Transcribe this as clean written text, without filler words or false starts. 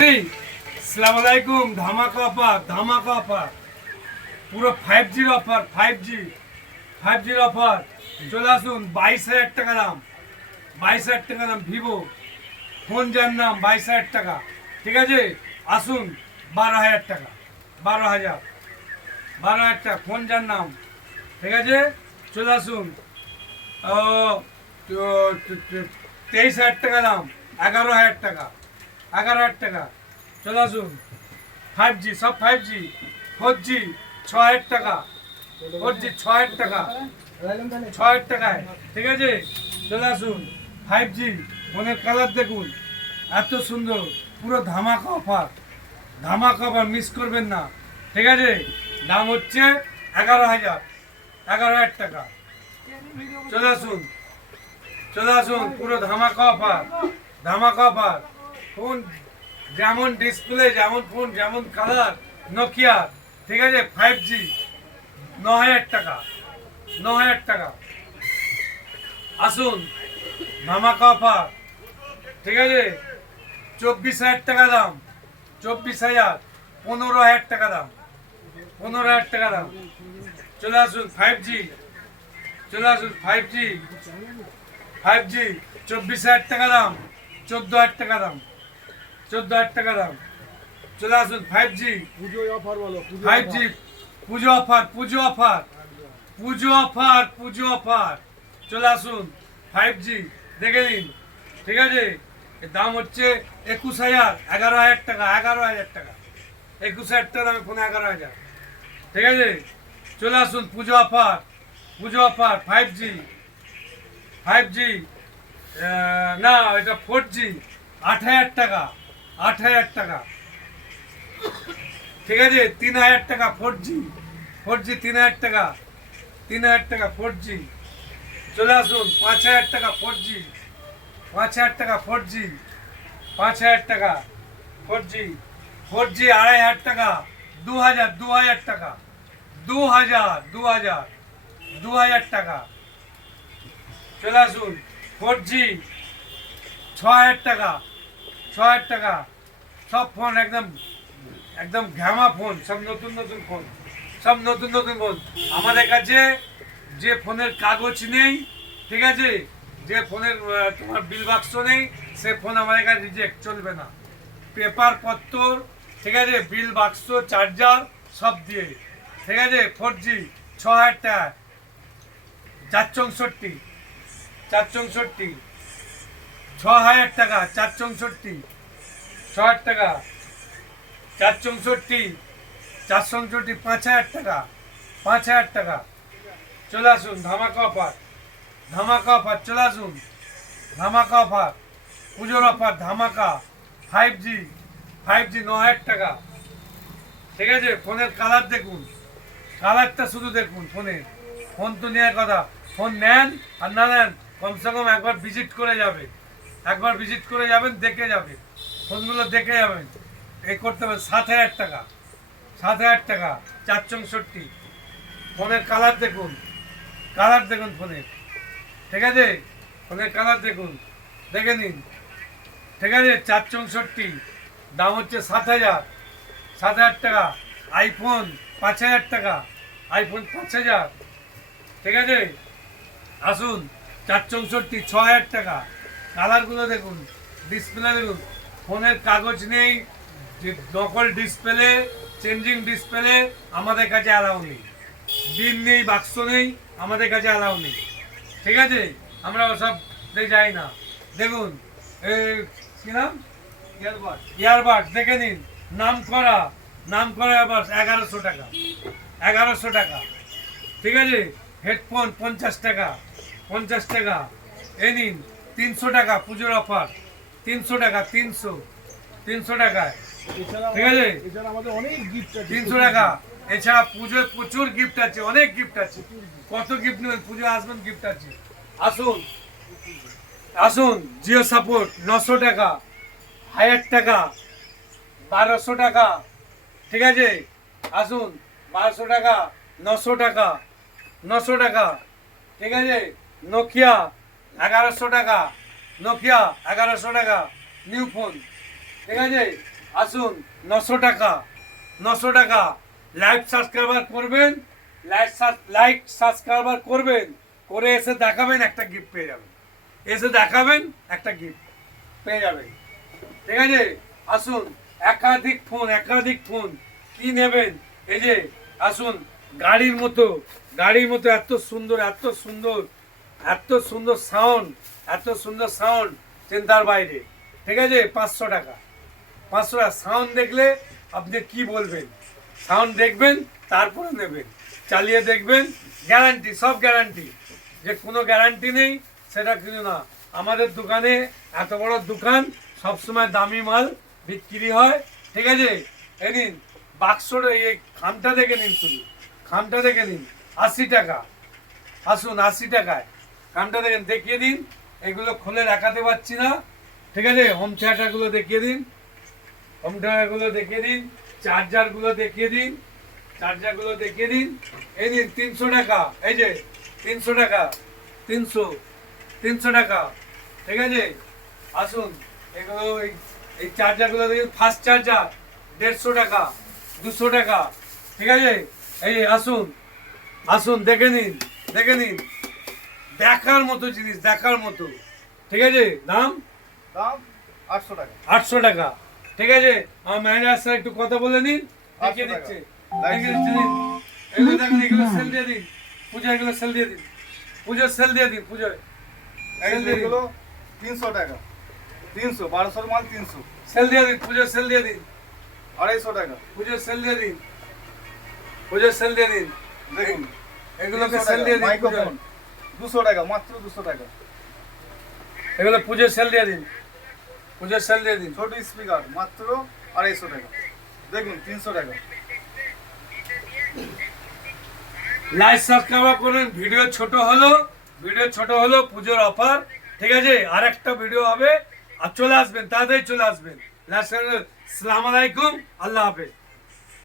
Ready? আসসালামু আলাইকুম। ধামাকা অফার পুরো 5Gর অফার। 5Gর অফার চলে আসুন। 22,000 টাকা দাম, 22,000 টাকা দাম ভিভো ফোন, যার নাম 22,000 টাকা। ঠিক আছে, আসুন। 12,000 টাকা, 12,000 টাকা ফোন, যার নাম। ঠিক আছে, চলে আসুন। 23,000 টাকা দাম, 11,000 টাকা, 11,000 টাকা। চলে আসুন। 5G, সব 5G। 4G 6,000 টাকা, 4G 6,000 টাকা, 6,000 টাকায়। ঠিক আছে, চলে আসুন। 5G ফোনের কালার দেখুন, এত সুন্দর। পুরো ধামাকা অফার, মিস করবেন না। ঠিক আছে, দাম হচ্ছে 11,000 টাকা। চলে আসুন, পুরো ধামাকা অফার। ফোন যেমন ডিসপ্লে, যেমন ফোন, যেমন কালার, নোকিয়া। ঠিক আছে, 5G 9,000 টাকা, 9,000 টাকা। আসুন, ধামাকা অফার। ঠিক আছে, 24,000 টাকা দাম, 24,000, 15,000 টাকা দাম, 15,000 টাকা দাম। চলে আসুন। 5G, 5G 24,000 টাকা দাম, 14,000 টাকা দাম, 14,000 টাকা দাম। চলে আসুন। 5G পুজো অফার। চলে আসুন। 5G দেখে নিন। ঠিক আছে, এর দাম হচ্ছে 21,000, 11,000 টাকা, 11,000 টাকা, 21,000 টাকা দামে ফোন, 11,000। ঠিক আছে, চলে আসুন। পুজো অফার। 5G না, এটা 4G 8,000 টাকা, 8,000 টাকা। ঠিক আছে, 3,000 টাকা 4G, 3,000 টাকা, 3,000 টাকা 4G। চলে আসুন। 5,000 টাকা 4G, 5,000 টাকা 4G, 5,000 টাকা 4G, 2,500 টাকা, 2,000 টাকা, 2,000 টাকা। চলে আসুন। 4G 6,000 টাকা, 6,000 টাকা। সব ফোন একদম ঘামা ফোন, সব নতুন ফোন, আমাদের কাছে। যে ফোনের কাগজ নেই, ঠিক আছে, যে ফোনের তোমার বিল বাক্স নেই, সে ফোন আমাদের কাছে রিজেক্ট, চলবে না। পেপার পত্তর, ঠিক আছে, বিল বাক্স, চার্জার সব দিয়ে। ঠিক আছে, 4G 6,000 টাকা, 464, 6,000 টাকা, 464, 6,000 টাকা, 464, 5,000 টাকা, 5,000 টাকা। চলে আসুন। ধামাকা অফার, চলে আসুন। ধামাকা অফার, পুজোর অফার, ধামাকা। 5G 9,000 টাকা। ঠিক আছে, ফোনের কালার দেখুন, কালারটা শুধু দেখুন। ফোন তো নেওয়ার কথা, ফোন নেন আর না নেন, কমসে কম একবার ভিজিট করে যাবেন, দেখে যাবেন, ফোনগুলো দেখে যাবেন। এই করতে হবে। 7,000 টাকা, 7,000 টাকা, 464। ফোনের কালার দেখুন, ফোনের। ঠিক আছে, ফোনের কালার দেখুন, দেখে নিন। ঠিক আছে, 464, দাম হচ্ছে 7,000 টাকা। আইফোন 5,000 টাকা, আইফোন 5,000। ঠিক আছে, আসুন। 464, 6,000 টাকা। কালারগুলো দেখুন, ডিসপ্লে দেখুন। ফোনের কাগজ নেই, যে নকল ডিসপ্লে, চেঞ্জিং ডিসপ্লে আমাদের কাছে অ্যালাউ নেই। বিল নেই, বাক্স নেই, আমাদের কাছে অ্যালাউ নেই। ঠিক আছে, আমরা ওসব যাই না। দেখুন, কি নাম, ইয়ারবাড দেখে নিন। নাম করা ইয়ারবাড 1,100 টাকা, 1,100 টাকা। ঠিক আছে, হেডফোন 50 টাকা, 50 টাকা। এই নিন 300 টাকা, পুজোর অফার 300 টাকা, 300 টাকায়। ঠিক আছে, 300 টাকা। এছাড়া পুজোয় প্রচুর গিফট আছে, অনেক গিফট আছে। কত গিফট নেবেন, পুজো আসবেন, গিফট আছে। আসুন। জিও সাপোর্ট 900 টাকা, 1,000 টাকা, 1,200 টাকা। ঠিক আছে, আসুন। 1,200 টাকা, 900 টাকা, 900 টাকা। ঠিক আছে, নোকিয়া 1,100 টাকা, 1,100 টাকা নিউ ফোন। ঠিক আছে, আসুন 900 টাকা, 900 টাকা। লাইক সাবস্ক্রাইবার করবেন, লাইক সাবস্ক্রাইবার করবেন, করে এসে দেখাবেন, একটা গিফট পেয়ে যাবেন। এসে দেখাবেন, একটা গিফট পেয়ে যাবেন। ঠিক আছে, আসুন। একাধিক ফোন কি নেবেন? এই যে আসুন, গাড়ির মতো এত সুন্দর, এত সুন্দর সাউন্ড, চিন্তার বাইরে। ঠিক আছে, 500 টাকা, 500 টাকা। সাউন্ড দেখলে আপনি কি বলবেন? সাউন্ড দেখবেন, তারপরে নেবেন, চালিয়ে দেখবেন, গ্যারান্টি, সব গ্যারান্টি। যে কোনো গ্যারান্টি নেই সেটা কিন্তু না। আমাদের দোকানে, এত বড় দোকান, সবসময় দামি মাল বিক্রি হয়। ঠিক আছে, এই নিন বাক্সর, এই খামটা দেখে নিন, শুধু খামটা দেখে নিন, 80 টাকা। আসুন, 80 টাকায় খামটা দেখেন, দেখিয়ে দিন। এগুলো খুলে দেখাতে পারছি না। ঠিক আছে, হোম থিয়েটারগুলো দেখিয়ে দিন, চার্জারগুলো দেখিয়ে দিন, এই নিন 300 টাকা। এই যে 300 টাকা, 300 টাকা। ঠিক আছে, আসুন, এগুলো এই চার্জারগুলো দেখুন, ফাস্ট চার্জার 150 টাকা, 200 টাকা। ঠিক আছে, এই যে আসুন, দেখে নিন, দেখার মতো জিনিস, দেখার মতো। ঠিক আছে, দাম 800 টাকা। 800 টাকা। ঠিক আছে, আমার ম্যানেজার স্যার একটু কথা বলে নিন, দেখিয়ে 800 টাকা। দিচ্ছে, দেখিয়ে দিচ্ছে নিন। এগুলো দেখেন, এগুলো সেল দিয়ে দিন, পূজা, এগুলো সেল দিয়ে দিন, পুজোর সেল দিয়ে দিন, পুজোয় এই সেল যে দিয়ে দিন, এগুলো 300 টাকা। 300, 1200 মাল 300। সেল দিয়ে দিন, পুজোর সেল দিয়ে দিন, 250 টাকা। পুজোর সেল দিয়ে দিন, দেখুন, এগুলোকে 300 সেল টাকা। দিয়ে দিন, মাইক্রোফোন 200 টাকা, মাত্র 200 টাকা। এগুলো পুজোর সেল দিয়ে দিন, ছোট স্পিকার মাত্র 250 টাকা। দেখুন 300 টাকা। লাইক সাবস্ক্রাইব করুন। ভিডিও ছোট হলো পুজোর অফার। ঠিক আছে, আর একটা ভিডিও হবে, আর চলে আসবেন, তাড়াতাড়ি চলে আসবেন। আসসালামু আলাইকুম, আল্লাহ হাফেজ।